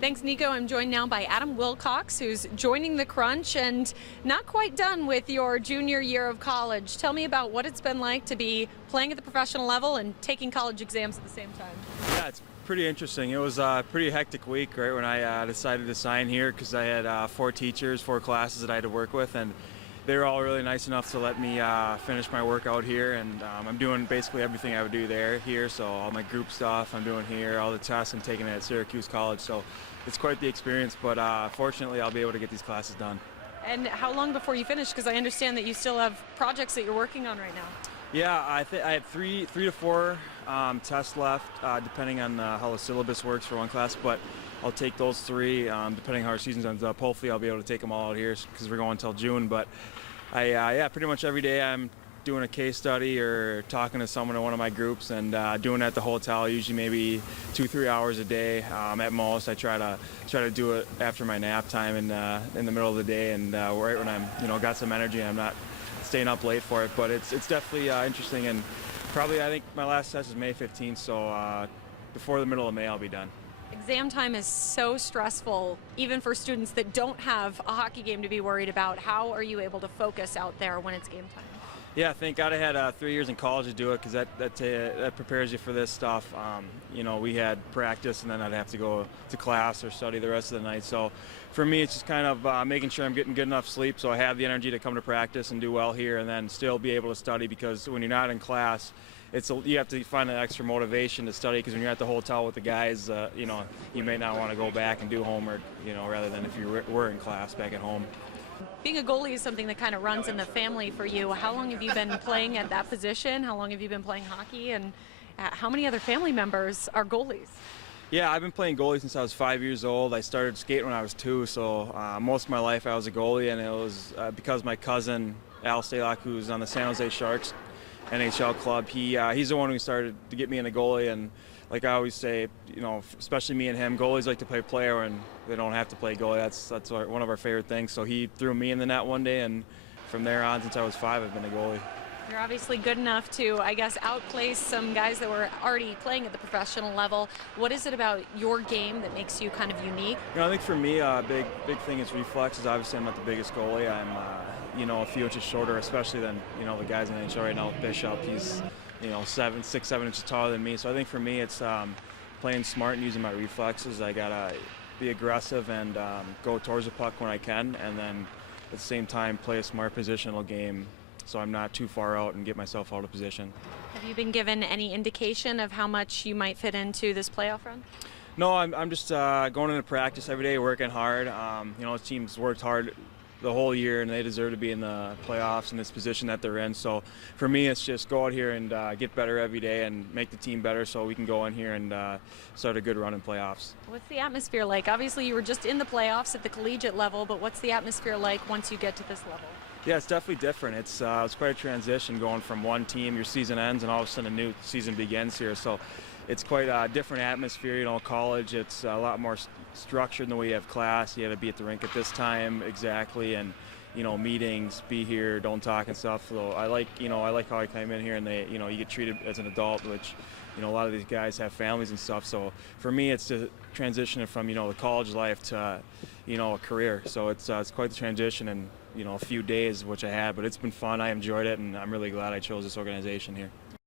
Thanks, Nico. I'm joined now by Adam Wilcox, who's joining the Crunch and not quite done with your junior year of college. Tell me about what it's been like to be playing at the professional level and taking college exams at the same time. Yeah, it's pretty interesting. It was a pretty hectic week, right, when I decided to sign here because I had 4 teachers, 4 classes that I had to work with, and they were all really nice enough to let me finish my work out here, and I'm doing basically everything I would do here, so all my group stuff I'm doing here, all the tests I'm taking at Syracuse College, so it's quite the experience, but fortunately I'll be able to get these classes done. And how long before you finish? Because I understand that you still have projects that you're working on right now. Yeah, I had three to four tests left, depending on how the syllabus works for one class, but I'll take those 3, depending how our season ends up. Hopefully I'll be able to take them all out here because we're going until June, but yeah, pretty much every day I'm doing a case study or talking to someone in one of my groups and doing it at the hotel, usually maybe 2-3 hours a day at most. I try to do it after my nap time in the middle of the day and right when I'm got some energy and I'm not staying up late for it, but it's definitely interesting, and probably I think my last test is May 15th, so before the middle of May I'll be done. Exam time is so stressful, even for students that don't have a hockey game to be worried about. How are you able to focus out there when it's game time? Yeah, thank God I had 3 years in college to do it because that prepares you for this stuff. We had practice and then I'd have to go to class or study the rest of the night. So for me, it's just kind of making sure I'm getting good enough sleep so I have the energy to come to practice and do well here and then still be able to study, because when you're not in class, you have to find an extra motivation to study, because when you're at the hotel with the guys, you may not want to go back and do homework, rather than if you were in class back at home. Being a goalie is something that kind of runs in the family for you. How long have you been playing at that position? How long have you been playing hockey? And how many other family members are goalies? Yeah, I've been playing goalie since I was 5 years old. I started skating when I was 2, so most of my life I was a goalie, and it was because my cousin, Al Stalock, who's on the San Jose Sharks NHL club, he's the one who started to get me into goalie, and like I always say, especially me and him, goalies like to play player and they don't have to play goalie. That's one of our favorite things. So he threw me in the net one day, and from there on, since I was 5, I've been a goalie. You're obviously good enough to, I guess, outplace some guys that were already playing at the professional level. What is it about your game that makes you kind of unique? I think for me, a big thing is reflexes. Obviously, I'm not the biggest goalie. I'm, a few inches shorter, especially than, the guys in the NHL right now with Bishop. He's, 6, 7 inches taller than me. So I think for me, it's playing smart and using my reflexes. I gotta be aggressive and go towards the puck when I can, and then at the same time play a smart positional game so I'm not too far out and get myself out of position. Have you been given any indication of how much you might fit into this playoff run? No, I'm just going into practice every day, working hard. The team's worked hard the whole year, and they deserve to be in the playoffs in this position that they're in. So for me, it's just go out here and get better every day and make the team better so we can go in here and start a good run in playoffs. What's the atmosphere like? Obviously, you were just in the playoffs at the collegiate level, but what's the atmosphere like once you get to this level? Yeah, it's definitely different. It's quite a transition going from one team, your season ends, and all of a sudden a new season begins here. So it's quite a different atmosphere. College, it's a lot more structured in the way you have class. You have to be at the rink at this time exactly, and meetings, be here, don't talk and stuff. So I like how I came in here and you get treated as an adult, which a lot of these guys have families and stuff. So for me, it's to transition from the college life to a career. So it's quite the transition, and a few days which I had, but it's been fun. I enjoyed it, and I'm really glad I chose this organization here.